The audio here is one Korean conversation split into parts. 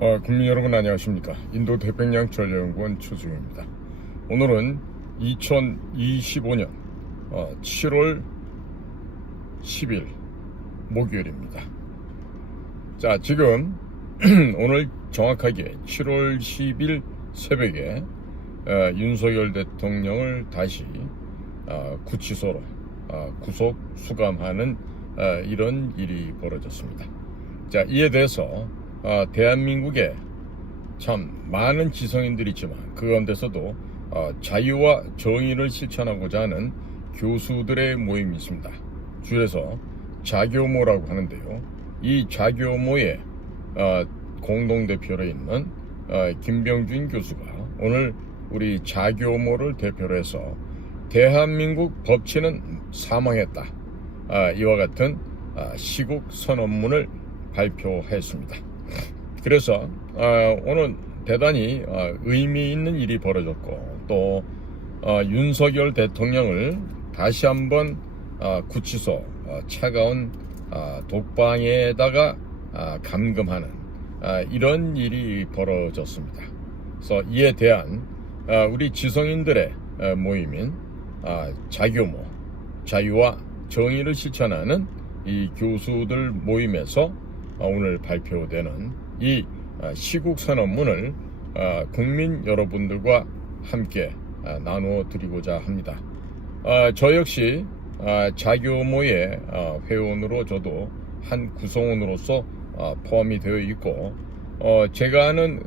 국민 여러분 안녕하십니까. 인도 태평양전략연구원 최수영입니다. 오늘은 2025년 7월 10일 목요일입니다. 자, 지금 오늘 정확하게 7월 10일 새벽에 윤석열 대통령을 다시 구치소로 구속 수감하는 이런 일이 벌어졌습니다. 자, 이에 대해서 대한민국에 참 많은 지성인들이 있지만 그 가운데서도 자유와 정의를 실천하고자 하는 교수들의 모임이 있습니다. 줄여서 자교모라고 하는데요. 이 자교모의 공동대표로 있는 김병준 교수가 오늘 우리 자교모를 대표로 해서 대한민국 법치는 사망했다, 이와 같은 시국 선언문을 발표했습니다. 그래서 오늘 대단히 의미 있는 일이 벌어졌고, 또 윤석열 대통령을 다시 한번 구치소 차가운 독방에다가 감금하는 이런 일이 벌어졌습니다. 그래서 이에 대한 우리 지성인들의 모임인 자교모, 자유와 정의를 실천하는 이 교수들 모임에서 오늘 발표되는 이 시국선언문을 국민 여러분들과 함께 나누어 드리고자 합니다. 저 역시 자교모의 회원으로 저도 한 구성원으로서 포함이 되어 있고, 제가 아는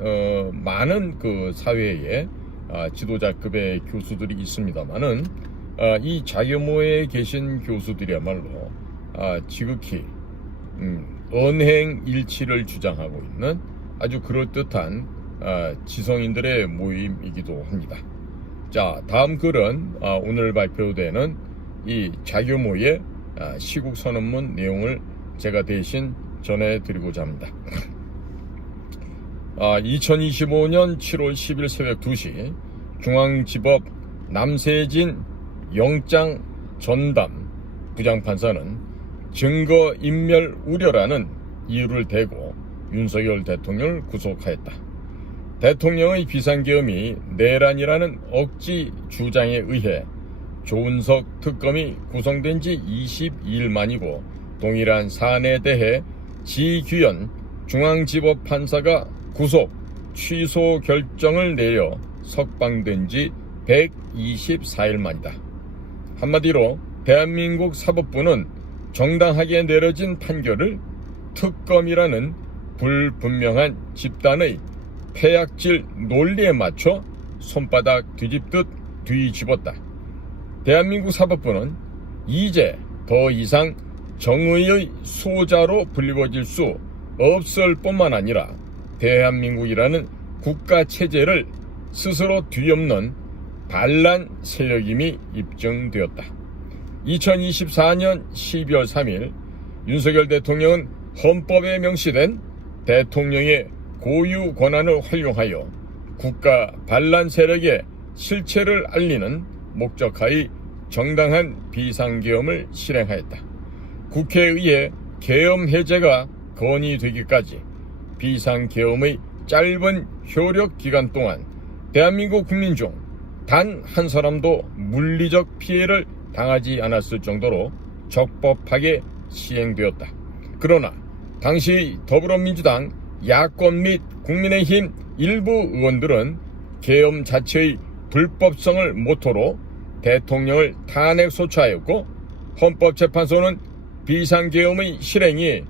많은 그 사회에 지도자급의 교수들이 있습니다만은 이 자교모에 계신 교수들이야말로 지극히 언행일치를 주장하고 있는 아주 그럴듯한 지성인들의 모임이기도 합니다. 자, 다음 글은 오늘 발표되는 이 자교모의 시국선언문 내용을 제가 대신 전해드리고자 합니다. 2025년 7월 10일 새벽 2시 중앙지법 남세진 영장 전담 부장판사는 증거인멸 우려라는 이유를 대고 윤석열 대통령을 구속하였다. 대통령의 비상계엄이 내란이라는 억지 주장에 의해 조은석 특검이 구성된 지 22일 만이고, 동일한 사안에 대해 지규현 중앙지법 판사가 구속, 취소 결정을 내려 석방된 지 124일 만이다. 한마디로 대한민국 사법부는 정당하게 내려진 판결을 특검이라는 불분명한 집단의 패약질 논리에 맞춰 손바닥 뒤집듯 뒤집었다. 대한민국 사법부는 이제 더 이상 정의의 수호자로 불리워질 수 없을 뿐만 아니라 대한민국이라는 국가체제를 스스로 뒤엎는 반란 세력임이 입증되었다. 2024년 12월 3일 윤석열 대통령은 헌법에 명시된 대통령의 고유 권한을 활용하여 국가 반란 세력의 실체를 알리는 목적하의 정당한 비상계엄을 실행하였다. 국회에 의해 계엄 해제가 건의되기까지 비상계엄의 짧은 효력 기간 동안 대한민국 국민 중 단 한 사람도 물리적 피해를 당하지 않았을 정도로 적법하게 시행되었다. 그러나 당시 더불어민주당 야권 및 국민의힘 일부 의원들은 계엄 자체의 불법성을 모토로 대통령을 탄핵 소추하였고, 헌법재판소는 비상계엄의 실행이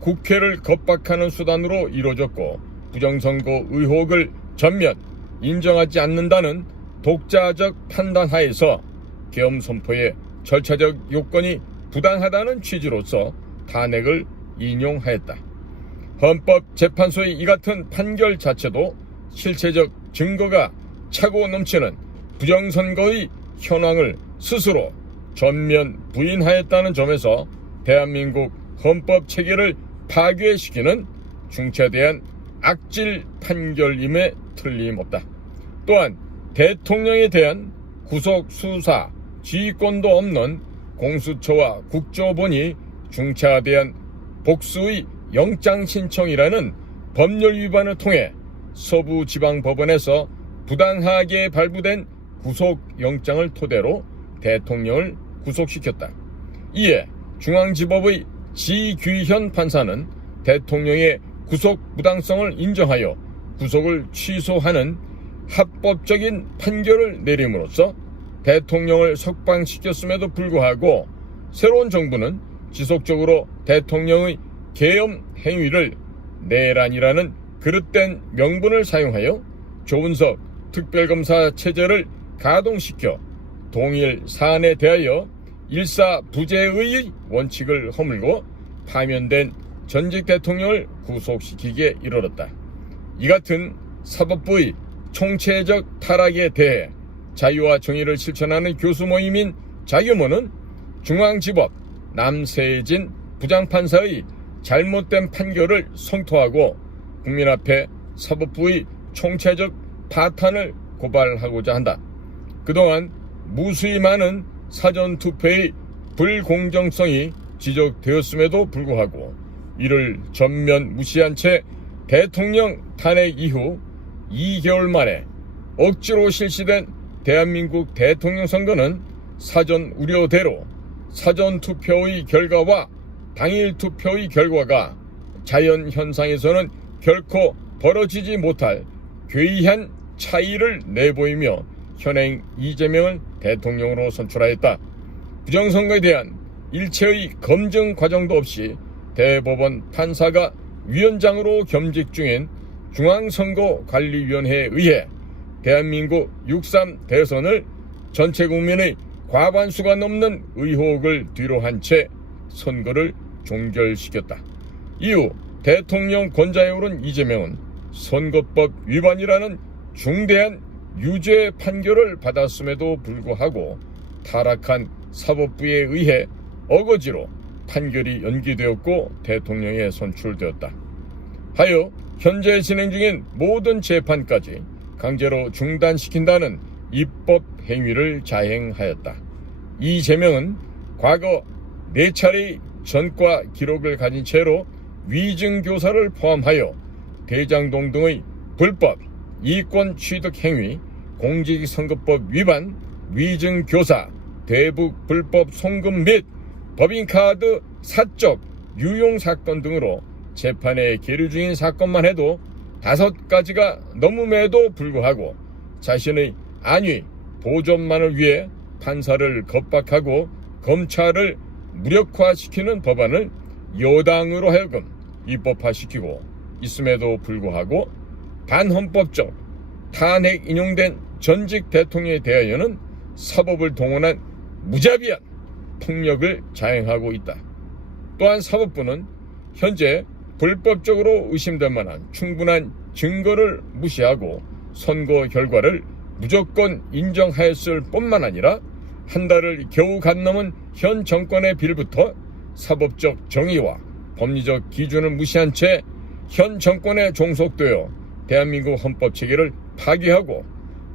국회를 겁박하는 수단으로 이루어졌고 부정선거 의혹을 전면 인정하지 않는다는 독자적 판단하에서 계엄 선포의 절차적 요건이 부당하다는 취지로서 탄핵을 인용하였다. 헌법재판소의 이 같은 판결 자체도 실체적 증거가 차고 넘치는 부정선거의 현황을 스스로 전면 부인하였다는 점에서 대한민국 헌법체계를 파괴시키는 중차대한 악질 판결임에 틀림없다. 또한 대통령에 대한 구속 수사 지휘권도 없는 공수처와 국조본이 중차대한 복수의 영장 신청이라는 법률 위반을 통해 서부지방법원에서 부당하게 발부된 구속영장을 토대로 대통령을 구속시켰다. 이에 중앙지법의 지규현 판사는 대통령의 구속 부당성을 인정하여 구속을 취소하는 합법적인 판결을 내림으로써 대통령을 석방시켰음에도 불구하고 새로운 정부는 지속적으로 대통령의 계엄 행위를 내란이라는 그릇된 명분을 사용하여 조은석 특별검사 체제를 가동시켜 동일 사안에 대하여 일사부재의 원칙을 허물고 파면된 전직 대통령을 구속시키기에 이르렀다. 이 같은 사법부의 총체적 타락에 대해 자유와 정의를 실천하는 교수 모임인 자유모는 중앙지법 남세진 부장판사의 잘못된 판결을 성토하고 국민 앞에 사법부의 총체적 파탄을 고발하고자 한다. 그동안 무수히 많은 사전투표의 불공정성이 지적되었음에도 불구하고 이를 전면 무시한 채 대통령 탄핵 이후 2개월 만에 억지로 실시된 대한민국 대통령 선거는 사전 우려대로 사전투표의 결과와 당일 투표의 결과가 자연현상에서는 결코 벌어지지 못할 괴이한 차이를 내보이며 현행 이재명을 대통령으로 선출하였다. 부정선거에 대한 일체의 검증 과정도 없이 대법원 판사가 위원장으로 겸직 중인 중앙선거관리위원회에 의해 대한민국 6.3 대선을 전체 국민의 과반수가 넘는 의혹을 뒤로한 채 선거를 종결시켰다. 이후 대통령 권좌에 오른 이재명은 선거법 위반이라는 중대한 유죄 판결을 받았음에도 불구하고 타락한 사법부에 의해 어거지로 판결이 연기되었고 대통령에 선출되었다. 하여 현재 진행 중인 모든 재판까지 강제로 중단시킨다는 입법 행위를 자행하였다. 이재명은 과거 4차례의 전과 기록을 가진 채로 위증교사를 포함하여 대장동 등의 불법 이권 취득 행위, 공직선거법 위반, 위증교사, 대북 불법 송금 및 법인카드 사적 유용 사건 등으로 재판에 계류 중인 사건만 해도 5가지가 넘음에도 불구하고 자신의 안위, 보존만을 위해 판사를 겁박하고 검찰을 무력화시키는 법안을 여당으로 하여금 입법화시키고 있음에도 불구하고 반헌법적 탄핵 인용된 전직 대통령에 대하여는 사법을 동원한 무자비한 폭력을 자행하고 있다. 또한 사법부는 현재 불법적으로 의심될 만한 충분한 증거를 무시하고 선거 결과를 무조건 인정하였을 뿐만 아니라 한 달을 겨우 간 넘은 현 정권의 빌부터 사법적 정의와 법리적 기준을 무시한 채 현 정권에 종속되어 대한민국 헌법체계를 파괴하고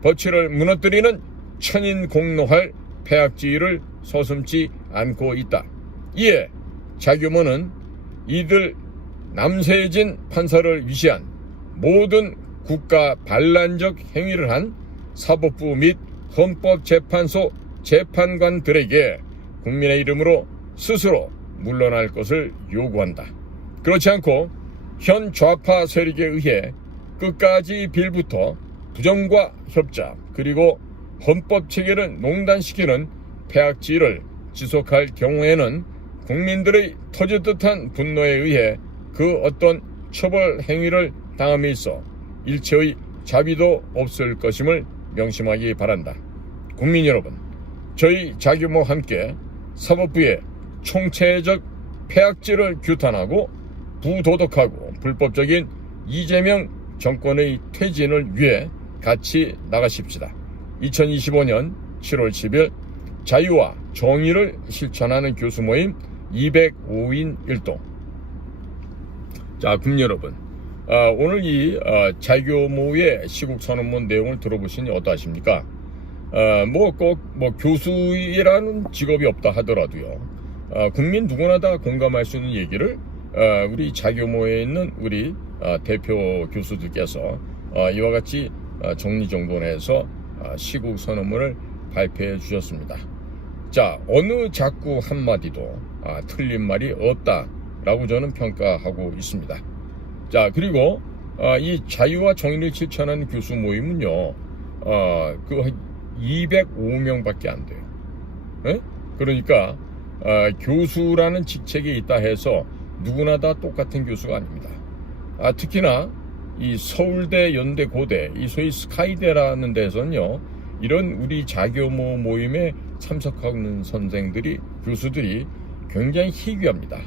법치를 무너뜨리는 천인공노할 폐악지의를 서슴지 않고 있다. 이에 자규모는 이들 남세진 판사를 위시한 모든 국가 반란적 행위를 한 사법부 및 헌법재판소 재판관들에게 국민의 이름으로 스스로 물러날 것을 요구한다. 그렇지 않고 현 좌파 세력에 의해 끝까지 빌부터 부정과 협작 그리고 헌법체계를 농단시키는 폐악지를 지속할 경우에는 국민들의 터질듯한 분노에 의해 그 어떤 처벌 행위를 당함에 있어 일체의 자비도 없을 것임을 명심하기 바란다. 국민 여러분, 저희 자규모와 함께 사법부의 총체적 폐악지를 규탄하고 부도덕하고 불법적인 이재명 정권의 퇴진을 위해 같이 나가십시다. 2025년 7월 10일 자유와 정의를 실천하는 교수 모임 205인 1동. 자, 국민 여러분, 오늘 이 자교모의 시국선언문 내용을 들어보시니 어떠하십니까? 꼭 교수라는 직업이 없다 하더라도요, 국민 누구나 다 공감할 수 있는 얘기를 우리 자교모에 있는 우리 대표 교수들께서 이와 같이 정리정돈해서 시국 선언문을 발표해 주셨습니다. 자, 어느 자꾸 한마디도 틀린 말이 없다라고 저는 평가하고 있습니다. 자, 그리고 이 자유와 정의를 실천하는 교수 모임은요, 그 205명밖에 안 돼요. 에? 그러니까 교수라는 직책이 있다 해서 누구나 다 똑같은 교수가 아닙니다. 특히나 이 서울대, 연대, 고대, 이 소위 스카이대라는 데서는요, 이런 우리 자교모 모임에 참석하는 선생들이, 교수들이 굉장히 희귀합니다.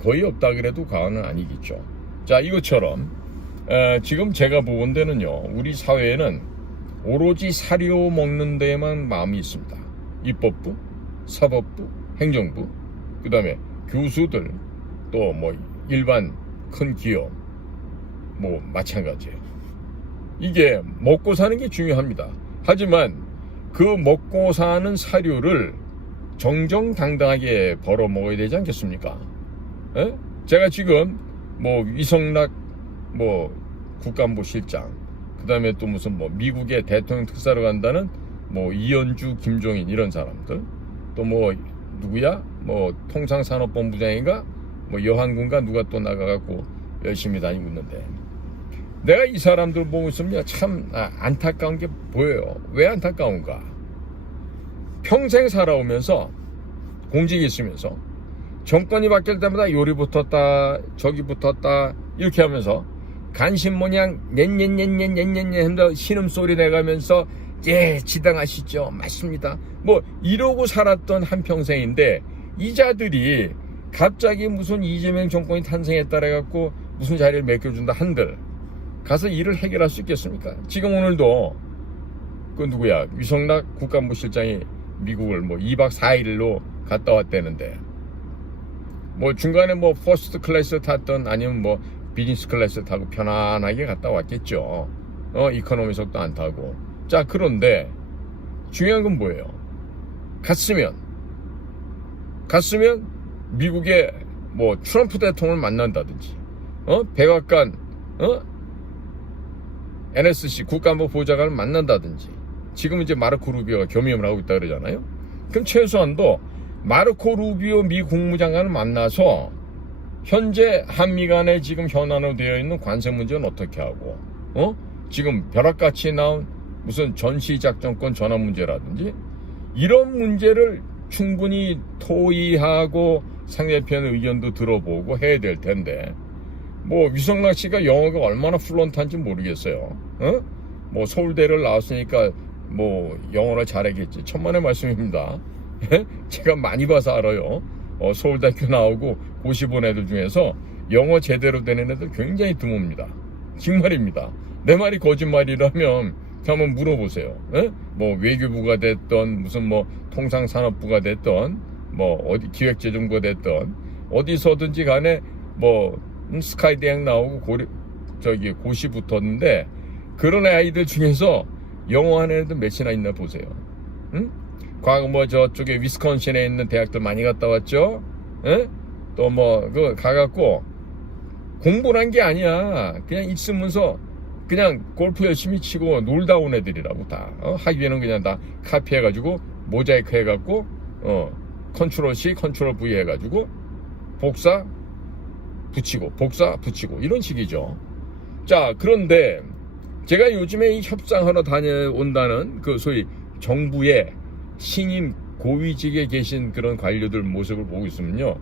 거의 없다 그래도 과언은 아니겠죠. 자, 이것처럼 지금 제가 보건 데는요, 우리 사회에는 오로지 사료 먹는 데에만 마음이 있습니다. 입법부, 사법부, 행정부, 그 다음에 교수들, 또 뭐 일반 큰 기업, 뭐 마찬가지예요. 이게 먹고 사는 게 중요합니다. 하지만 그 먹고 사는 사료를 정정당당하게 벌어 먹어야 되지 않겠습니까? 에? 제가 지금 뭐 위성락 뭐 국가안보실장, 그 다음에 또 무슨 뭐 미국의 대통령 특사로 간다는 뭐 이현주, 김종인 이런 사람들, 또 뭐 누구야? 뭐 통상산업본부장인가? 뭐 여한군가 누가 또 나가갖고 열심히 다니고 있는데, 내가 이 사람들 보고 있으면 참 안타까운 게 보여요. 왜 안타까운가? 평생 살아오면서, 공직이 있으면서 정권이 바뀔 때마다 요리 붙었다, 저기 붙었다 이렇게 하면서 간신 모양 녜녜녜녜녜녜 하면서 신음소리 내가면서 예, 지당하시죠, 맞습니다, 뭐 이러고 살았던 한평생인데, 이 자들이 갑자기 무슨 이재명 정권이 탄생했다 해갖고 무슨 자리를 맡겨준다 한들 가서 일을 해결할 수 있겠습니까? 지금 오늘도 그 누구야, 위성락 국가안보실장이 미국을 뭐 2박 4일로 갔다 왔다는데, 뭐 중간에 뭐 퍼스트 클래스 탔던 아니면 뭐 비즈니스 클래스 타고 편안하게 갔다 왔겠죠. 이코노미석도 안 타고. 자, 그런데 중요한 건 뭐예요? 갔으면 미국의 뭐 트럼프 대통령을 만난다든지, 백악관, NSC 국가안보 보좌관을 만난다든지, 지금 이제 마르코 루비오가 겸임을 하고 있다 그러잖아요. 그럼 최소한도 마르코 루비오 미 국무장관을 만나서 현재 한미 간에 지금 현안으로 되어 있는 관세 문제는 어떻게 하고, 지금 벼락같이 나온 무슨 전시작전권 전환 문제라든지 이런 문제를 충분히 토의하고 상대편의 의견도 들어보고 해야 될 텐데, 뭐 위성락 씨가 영어가 얼마나 플루언트한지 모르겠어요. 뭐 서울대를 나왔으니까 뭐 영어를 잘하겠지. 천만의 말씀입니다. 제가 많이 봐서 알아요. 서울대학교 나오고 고시 본 애들 중에서 영어 제대로 되는 애들 굉장히 드뭅니다. 정말입니다. 내 말이 거짓말이라면 한번 물어보세요. 뭐 외교부가 됐던 무슨 뭐 통상산업부가 됐던 뭐 어디 기획재정부가 됐던 어디서든지 간에 뭐 스카이 대학 나오고 고시 붙었는데, 그런 아이들 중에서 영어 하는 애들 몇이나 있나 보세요. 과거 뭐 저쪽에 위스콘신에 있는 대학들 많이 갔다 왔죠. 또 뭐 그 가갖고 공부를 한 게 아니야. 그냥 있으면서 그냥 골프 열심히 치고 놀다 온 애들이라고 다. 학위에는 그냥 다 카피해가지고 모자이크 해갖고 컨트롤 C, 컨트롤 V 해가지고 복사 붙이고 복사 붙이고 이런 식이죠. 자, 그런데 제가 요즘에 이 협상하러 다녀온다는 그 소위 정부의 신임 고위직에 계신 그런 관료들 모습을 보고 있으면요,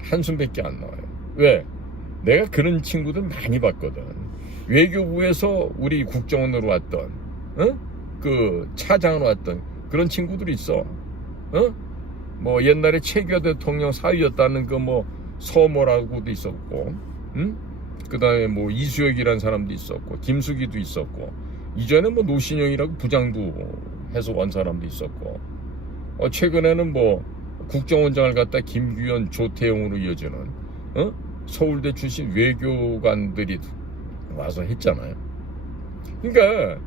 한숨밖에 안 나와요. 왜? 내가 그런 친구들 많이 봤거든. 외교부에서 우리 국정원으로 왔던, 그 차장으로 왔던 그런 친구들이 있어. 뭐 옛날에 최규하 대통령 사위였다는 그 뭐 서모라고도 있었고, 그 다음에 뭐 이수혁이라는 사람도 있었고, 김수기도 있었고, 이전에 뭐 노신영이라고 부장도 해서 온 사람도 있었고, 최근에는 뭐 국정원장을 갖다 김규현, 조태용으로 이어지는 서울대 출신 외교관들이 와서 했잖아요. 그러니까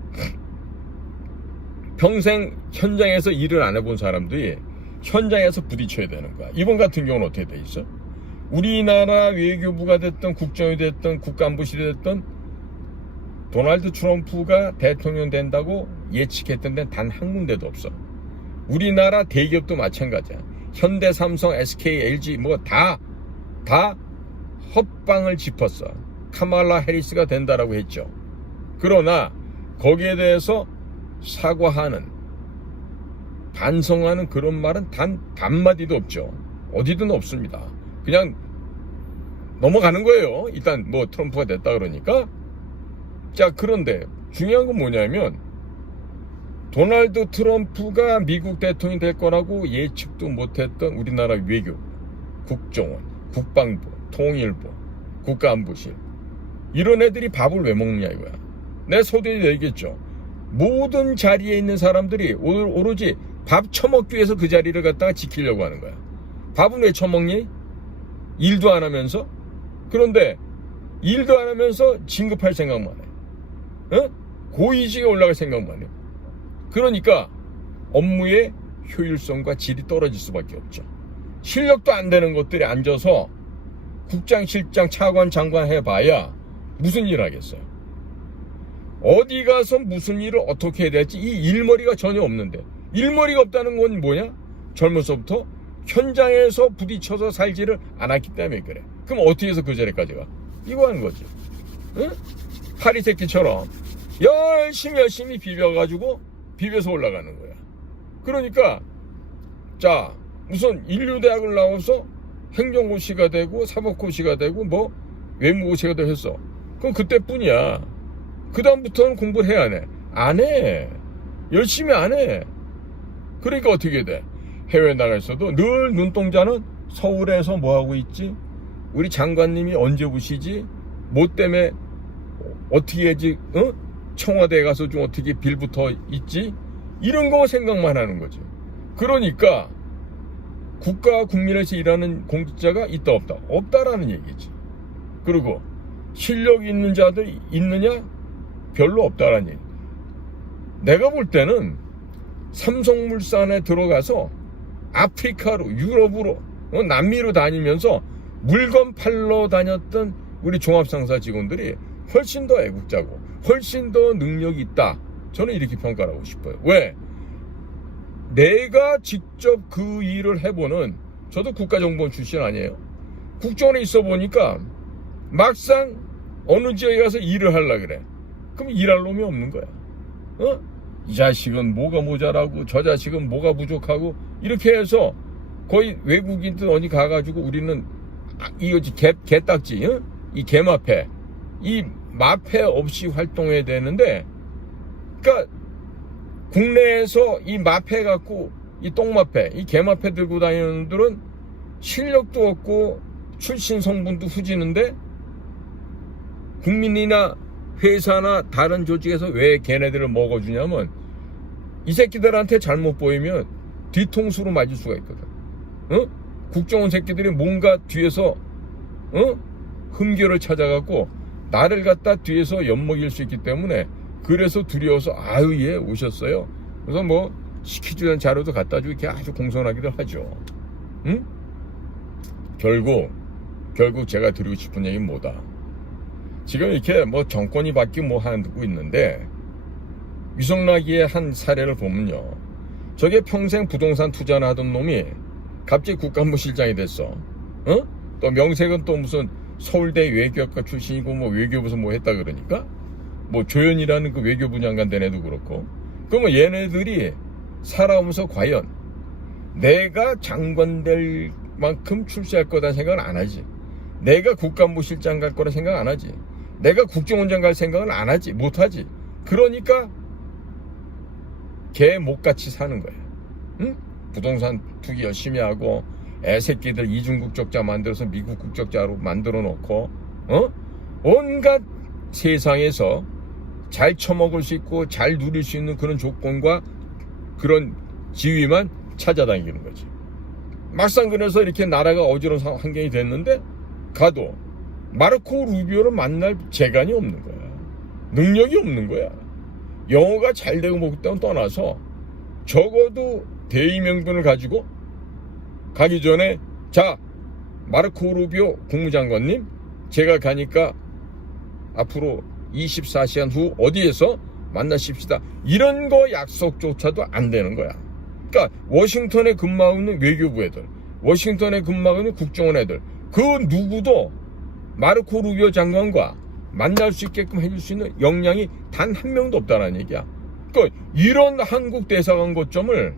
평생 현장에서 일을 안 해본 사람들이 현장에서 부딪혀야 되는 거야. 이번 같은 경우는 어떻게 돼 있어? 우리나라 외교부가 됐던 국정이 됐던 국가안보실이 됐던 도널드 트럼프가 대통령 된다고 예측했던 데는 단 한 군데도 없어. 우리나라 대기업도 마찬가지야. 현대, 삼성, SK, LG 뭐 다 헛방을 짚었어. 카말라 해리스가 된다라고 했죠. 그러나 거기에 대해서 사과하는, 반성하는 그런 말은 단 한마디도 없죠. 어디든 없습니다. 그냥 넘어가는 거예요. 일단 뭐 트럼프가 됐다 그러니까. 자, 그런데 중요한 건 뭐냐면 도널드 트럼프가 미국 대통령이 될 거라고 예측도 못했던 우리나라 외교, 국정원, 국방부, 통일부, 국가안보실, 이런 애들이 밥을 왜 먹느냐 이거야. 내가 서두에 얘기했죠. 모든 자리에 있는 사람들이 오로지 밥 처먹기 위해서 그 자리를 갖다가 지키려고 하는 거야. 밥은 왜 처먹니? 일도 안 하면서? 그런데 일도 안 하면서 진급할 생각만 해. 어? 고위직에 올라갈 생각만 해. 그러니까 업무의 효율성과 질이 떨어질 수밖에 없죠. 실력도 안 되는 것들이 앉아서 국장, 실장, 차관, 장관 해봐야 무슨 일 하겠어요. 어디 가서 무슨 일을 어떻게 해야 될지 이 일머리가 전혀 없는데, 일머리가 없다는 건 뭐냐? 젊어서부터 현장에서 부딪혀서 살지를 않았기 때문에 그래. 그럼 어떻게 해서 그 자리까지 가? 이거 하는 거지. 응? 파리 새끼처럼 열심히 비벼서 올라가는 거야. 그러니까 자, 우선 인류대학을 나와서 행정고시가 되고 사법고시가 되고 뭐 외무고시가 되고 했어. 그럼 그때뿐이야. 그 다음부터는 공부를 해야 안 해? 안 해. 열심히 안 해. 그러니까 어떻게 돼? 해외 나가 있어도 늘 눈동자는 서울에서 뭐 하고 있지? 우리 장관님이 언제 오시지? 뭐 때문에 어떻게 해지? 어? 청와대에 가서 좀 어떻게 빌붙어 있지? 이런 거 생각만 하는 거지. 그러니까 국가와 국민에서 일하는 공직자가 있다 없다? 없다라는 얘기지. 그리고 실력 있는 자들 있느냐? 별로 없다라는 얘기. 내가 볼 때는 삼성물산에 들어가서 아프리카로, 유럽으로, 남미로 다니면서 물건 팔러 다녔던 우리 종합상사 직원들이 훨씬 더 애국자고 훨씬 더 능력이 있다. 저는 이렇게 평가를 하고 싶어요. 왜? 내가 직접 그 일을 해보는, 저도 국가정보원 출신 아니에요. 국정원에 있어 보니까 막상 어느 지역에 가서 일을 하려고 그래. 그럼 일할 놈이 없는 거야. 어? 이 자식은 뭐가 모자라고 저 자식은 뭐가 부족하고 이렇게 해서 거의 외국인들 어디 가가지고 우리는 이거지 개딱지, 어? 이 개마패, 이 마패 없이 활동해야 되는데, 그러니까 국내에서 이 마패 갖고 이 똥마패, 이 개마패 들고 다니는 분들은 실력도 없고 출신 성분도 후지는데 국민이나 회사나 다른 조직에서 왜 걔네들을 먹어주냐면 이 새끼들한테 잘못 보이면 뒤통수로 맞을 수가 있거든. 어? 국정원 새끼들이 뭔가 뒤에서 흠결을 찾아갖고 나를 갖다 뒤에서 엿먹일 수 있기 때문에, 그래서 두려워서 아유 예 오셨어요. 그래서 뭐 시켜주는 자료도 갖다 주고 이렇게 아주 공손하기도 하죠. 응? 결국 제가 드리고 싶은 얘기는 뭐다. 지금 이렇게 뭐 정권이 바뀌고 뭐 하고 있는데, 위성락이의 한 사례를 보면요, 저게 평생 부동산 투자나 하던 놈이 갑자기 국가안보실장이 됐어. 또 명색은 또 무슨 서울대 외교학과 출신이고 뭐 외교부에서 뭐 했다 그러니까, 뭐 조연이라는 그 외교부 장관 된 애도 그렇고. 그러면 얘네들이 살아오면서 과연 내가 장관 될 만큼 출세할 거다 생각은 안 하지. 내가 국가안보실장 갈 거라 생각 안 하지. 내가 국정원장 갈 생각은 안 하지. 못 하지. 그러니까 개 목같이 사는 거야. 응? 부동산 투기 열심히 하고 애새끼들 이중국적자 만들어서 미국 국적자로 만들어 놓고 온갖 세상에서 잘 처먹을 수 있고 잘 누릴 수 있는 그런 조건과 그런 지위만 찾아다니는 거지. 막상 그래서 이렇게 나라가 어지러운 환경이 됐는데 가도 마르코 루비오를 만날 재간이 없는 거야. 능력이 없는 거야. 영어가 잘 되고 못되고 떠나서 적어도 대의명분을 가지고 가기 전에 자 마르코 루비오 국무장관님, 제가 가니까 앞으로 24시간 후 어디에서 만나십시다. 이런 거 약속조차도 안 되는 거야. 그러니까 워싱턴에 근무하고 있는 외교부 애들, 워싱턴에 근무하고 있는 국정원 애들, 그 누구도 마르코 루비오 장관과 만날 수 있게끔 해줄 수 있는 역량이 단 한 명도 없다는 얘기야. 그러니까 이런 한국 대사관 거점을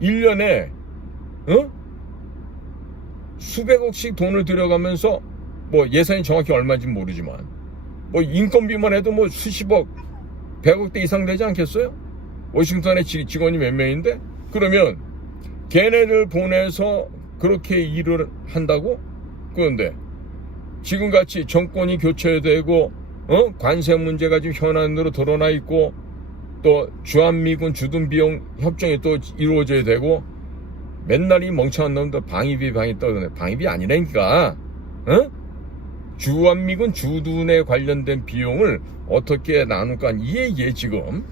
1년에 수백억씩 돈을 들여가면서 뭐 예산이 정확히 얼마인지 모르지만 뭐 인건비만 해도 뭐 수십억, 100억대 이상 되지 않겠어요? 워싱턴에 직원이 몇 명인데? 그러면 걔네들 보내서 그렇게 일을 한다고? 그런데 지금같이 정권이 교체되고 관세 문제가 지금 현안으로 드러나 있고 또 주한미군 주둔비용 협정이 또 이루어져야 되고 맨날 이 멍청한 놈들 방위비 떠드네. 방위비 아니라니까. 주한미군 주둔에 관련된 비용을 어떻게 나눌까 이 얘기에 지금.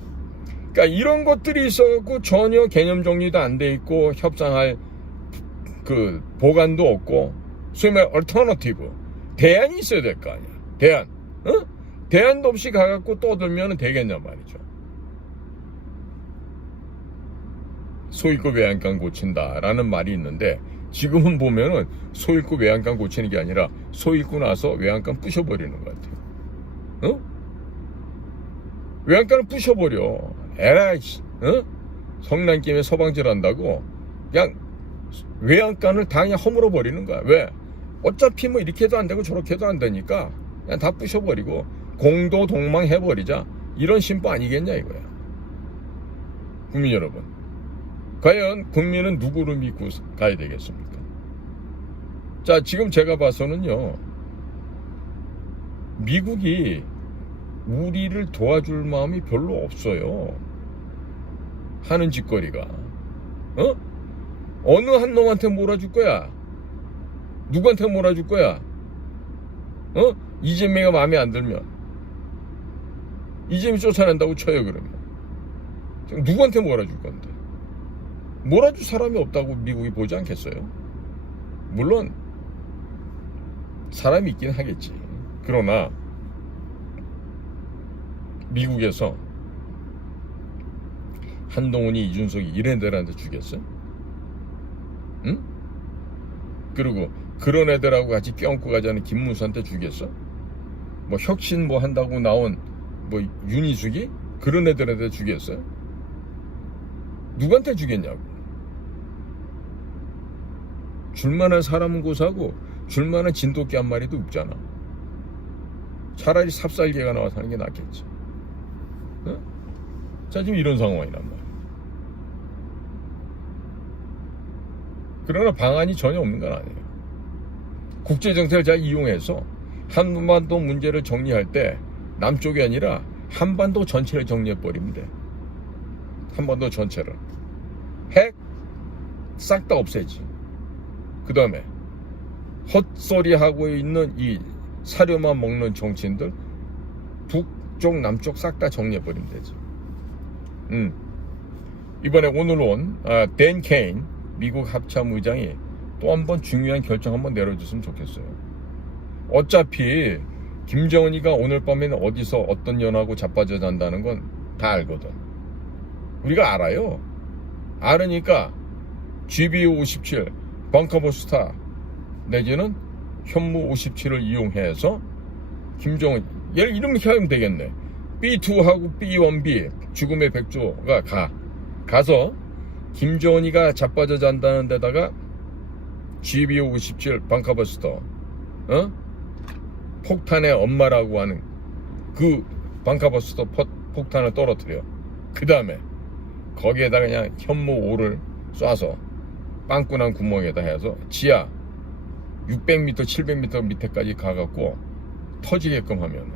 그러니까 이런 것들이 있어갖고 전혀 개념 정리도 안 돼 있고 협상할 그 보관도 없고 소위 말해 얼터너티브 대안이 있어야 될 거 아니야. 대안. 대안도 없이 가갖고 떠들면 되겠냐 말이죠. 소잃고 외양간 고친다라는 말이 있는데 지금은 보면은 소잃고 외양간 고치는 게 아니라 소잃고 나서 외양간 부셔버리는 것 같아요. 외양간을 부셔버려. 에라이, 성난 김에 서방질 한다고 그냥 외양간을 다 그냥 허물어 버리는 거야. 왜? 어차피 뭐 이렇게 해도 안 되고 저렇게 해도 안 되니까 그냥 다 부셔버리고 공도 동망해버리자. 이런 심보 아니겠냐 이거야. 국민 여러분, 과연 국민은 누구를 믿고 가야 되겠습니까? 자, 지금 제가 봐서는요, 미국이 우리를 도와줄 마음이 별로 없어요. 하는 짓거리가. 어느 한 놈한테 몰아줄 거야? 누구한테 몰아줄 거야? 이재명이 마음에 안 들면 이재명이 쫓아낸다고 쳐요. 그러면 누구한테 몰아줄 건데? 몰아줄 사람이 없다고 미국이 보지 않겠어요? 물론 사람이 있긴 하겠지. 그러나 미국에서 한동훈이, 이준석이 이런 애들한테 주겠어? 응? 그리고 그런 애들하고 같이 껴안고 가자는 김문수한테 주겠어? 뭐 혁신 뭐 한다고 나온 뭐 윤희숙이 그런 애들한테 주겠어요? 누구한테 주겠냐고. 줄만한 사람은 고사하고 줄만한 진돗개 한 마리도 없잖아. 차라리 삽살개가 나와서 하는 게 낫겠지. 자, 지금 이런 상황이란 말이야. 그러나 방안이 전혀 없는 건 아니에요. 국제정세를 잘 이용해서 한반도 문제를 정리할 때 남쪽이 아니라 한반도 전체를 정리해버리면 돼. 한반도 전체를. 핵 싹 다 없애지. 그 다음에 헛소리하고 있는 이 사료만 먹는 정치인들 북쪽 남쪽 싹 다 정리해버리면 되지. 이번에 오늘 온 댄 케인 미국 합참의장이 또 한 번 중요한 결정 한번 내려줬으면 좋겠어요. 어차피 김정은이가 오늘 밤에는 어디서 어떤 년하고 자빠져 잔다는 건 다 알거든. 우리가 알아요. 알으니까 GBU-57 벙커버스터 내지는 현무 57을 이용해서 김정은, 얘를 이렇게 하면 되겠네. B2하고 B1B 죽음의 백조가 가서 김정은이가 자빠져 잔다는 데다가 GBU-57 벙커버스터 폭탄의 엄마라고 하는 그 벙커버스터 폭탄을 떨어뜨려. 그 다음에 거기에다 그냥 현무 5를 쏴서 빵꾸난 구멍에다 해서 지하 600m, 700m 밑에까지 가갖고 터지게끔 하면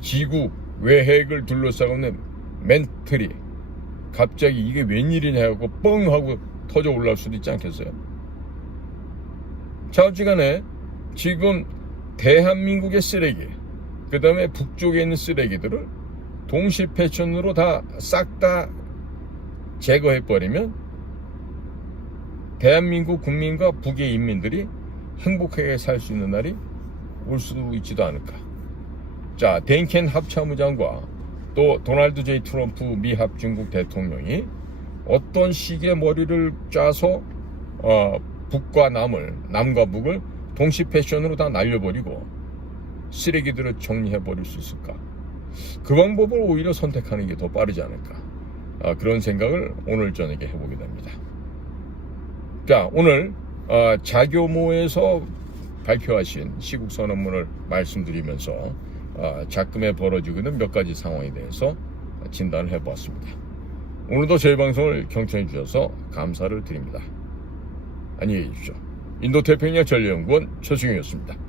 지구 외핵을 둘러싸고 있는 멘틀이 갑자기 이게 웬일이냐 하고 뻥 하고 터져 올라올 수도 있지 않겠어요? 자, 어찌간에 지금 대한민국의 쓰레기, 그 다음에 북쪽에 있는 쓰레기들을 동시 패션으로 다 싹 다 제거해버리면 대한민국 국민과 북의 인민들이 행복하게 살 수 있는 날이 올 수도 있지도 않을까. 자, 댄켄 합참의장과 또 도널드 J 트럼프 미합 중국 대통령이 어떤 식의 머리를 짜서 북과 남과 북을 동시 패션으로 다 날려버리고 쓰레기들을 정리해버릴 수 있을까? 그 방법을 오히려 선택하는 게 더 빠르지 않을까? 그런 생각을 오늘 저녁에 해보게 됩니다. 자, 오늘 자교모에서 발표하신 시국선언문을 말씀드리면서 작금에 벌어지고 있는 몇 가지 상황에 대해서 진단을 해보았습니다. 오늘도 저희 방송을 경청해 주셔서 감사를 드립니다. 안녕히 계십시오. 인도태평양 전략연구원 최승용이었습니다.